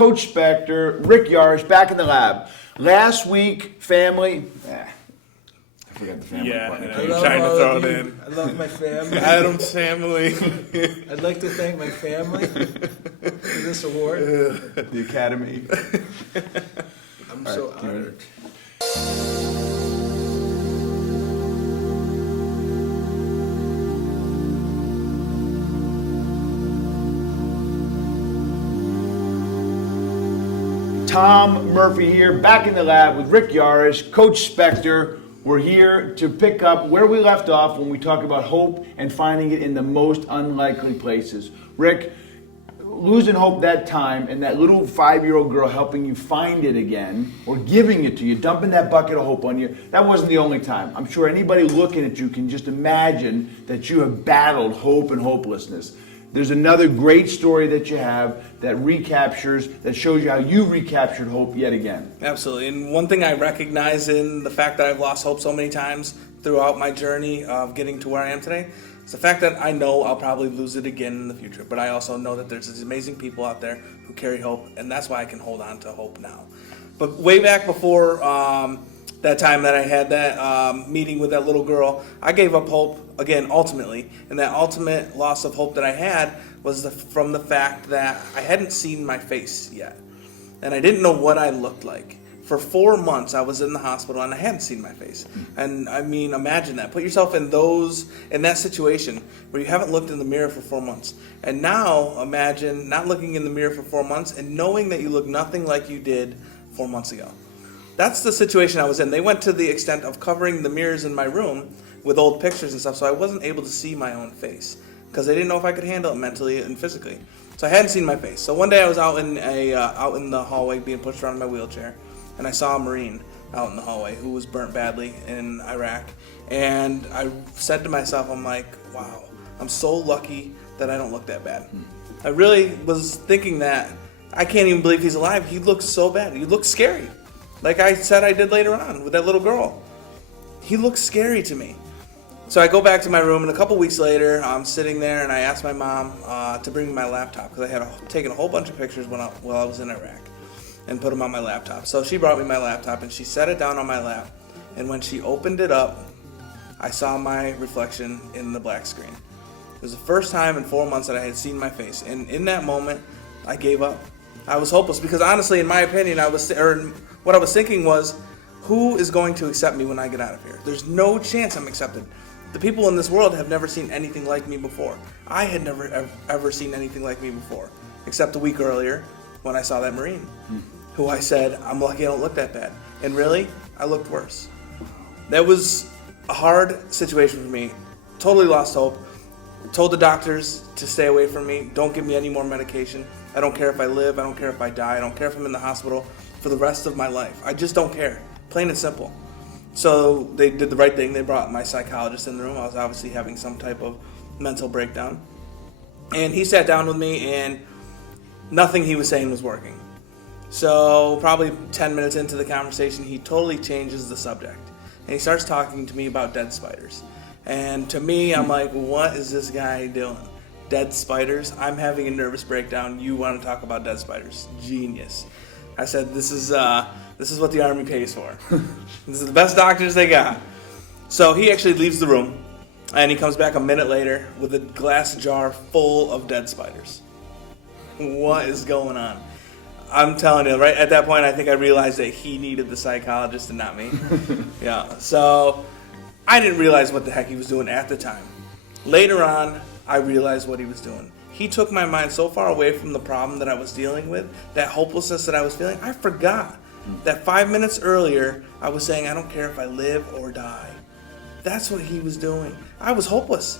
Coach Spector, Rick Yarosh, back in the lab. Last week, family. I forgot the family part. Yeah, you're trying to throw it in. I love my family. Adam's family. I'd like to thank my family for this award. The Academy. I'm so honored. Tom Murphy here, back in the lab with Rick Yarosh, Coach Spector. We're here to pick up where we left off when we talk about hope and finding it in the most unlikely places. Rick, losing hope that time and that little 5-year-old girl helping you find it again, or giving it to you, dumping that bucket of hope on you, that wasn't the only time. I'm sure anybody looking at you can just imagine that you have battled hope and hopelessness. There's another great story that you have that shows you how you recaptured hope yet again. Absolutely. And one thing I recognize in the fact that I've lost hope so many times throughout my journey of getting to where I am today is the fact that I know I'll probably lose it again in the future. But I also know that there's these amazing people out there who carry hope, and that's why I can hold on to hope now. But way back before that time that I had that meeting with that little girl, I gave up hope again, ultimately. And that ultimate loss of hope that I had was from the fact that I hadn't seen my face yet. And I didn't know what I looked like. For 4 months, I was in the hospital and I hadn't seen my face. And I mean, imagine that. Put yourself in that situation where you haven't looked in the mirror for 4 months. And now imagine not looking in the mirror for 4 months and knowing that you look nothing like you did 4 months ago. That's the situation I was in. They went to the extent of covering the mirrors in my room with old pictures and stuff, so I wasn't able to see my own face because they didn't know if I could handle it mentally and physically. So I hadn't seen my face. So one day I was out in the hallway being pushed around in my wheelchair, and I saw a Marine out in the hallway who was burnt badly in Iraq. And I said to myself, I'm like, wow, I'm so lucky that I don't look that bad. I really was thinking that I can't even believe he's alive. He looks so bad. He looks scary. Like I said I did later on with that little girl. He looks scary to me. So I go back to my room, and a couple weeks later, I'm sitting there, and I asked my mom to bring me my laptop because I had taken a whole bunch of pictures while I was in Iraq and put them on my laptop. So she brought me my laptop, and she set it down on my lap. And when she opened it up, I saw my reflection in the black screen. It was the first time in 4 months that I had seen my face. And in that moment, I gave up. I was hopeless because honestly, in my opinion, what I was thinking was, who is going to accept me when I get out of here? There's no chance I'm accepted. The people in this world have never seen anything like me before. I had never ever seen anything like me before, except a week earlier when I saw that Marine, who I said, I'm lucky I don't look that bad. And really, I looked worse. That was a hard situation for me. Totally lost hope. Told the doctors to stay away from me. Don't give me any more medication. I don't care if I live. I don't care if I die. I don't care if I'm in the hospital for the rest of my life. I just don't care. Plain and simple. So they did the right thing. They brought my psychologist in the room. I was obviously having some type of mental breakdown. And he sat down with me, and nothing he was saying was working. So probably 10 minutes into the conversation, he totally changes the subject. And he starts talking to me about dead spiders. And to me, I'm like, what is this guy doing? Dead spiders? I'm having a nervous breakdown. You want to talk about dead spiders? Genius. I said, this is what the Army pays for. This is the best doctors they got. So he actually leaves the room, and he comes back a minute later with a glass jar full of dead spiders. What is going on? I'm telling you, right at that point, I think I realized that he needed the psychologist and not me. Yeah. So I didn't realize what the heck he was doing at the time. Later on, I realized what he was doing. He took my mind so far away from the problem that I was dealing with, that hopelessness that I was feeling. I forgot that 5 minutes earlier, I was saying, I don't care if I live or die. That's what he was doing. I was hopeless.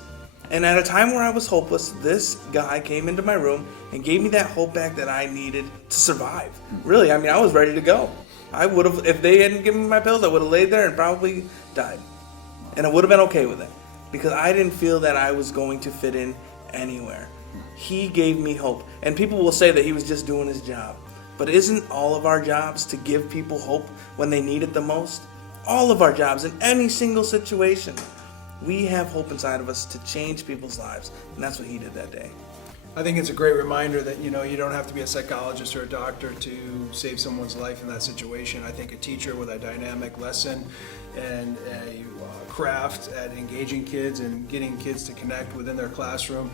And at a time where I was hopeless, this guy came into my room and gave me that hope back that I needed to survive. Really, I mean, I was ready to go. I would have, if they hadn't given me my pills, I would have laid there and probably died. And I would have been okay with it because I didn't feel that I was going to fit in anywhere. He gave me hope. And people will say that he was just doing his job. But isn't all of our jobs to give people hope when they need it the most? All of our jobs in any single situation. We have hope inside of us to change people's lives. And that's what he did that day. I think it's a great reminder that, you don't have to be a psychologist or a doctor to save someone's life in that situation. I think a teacher with a dynamic lesson and a craft at engaging kids and getting kids to connect within their classroom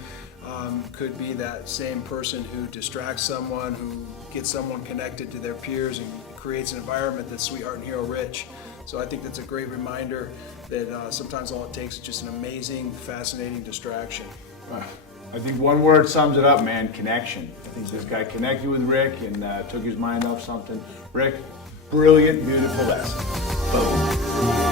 could be that same person who distracts someone, who gets someone connected to their peers and creates an environment that's sweetheart and hero rich. So I think that's a great reminder that sometimes all it takes is just an amazing, fascinating distraction. I think one word sums it up, man: connection. I think this guy connected with Rick and took his mind off something. Rick, brilliant, beautiful lesson. Boom.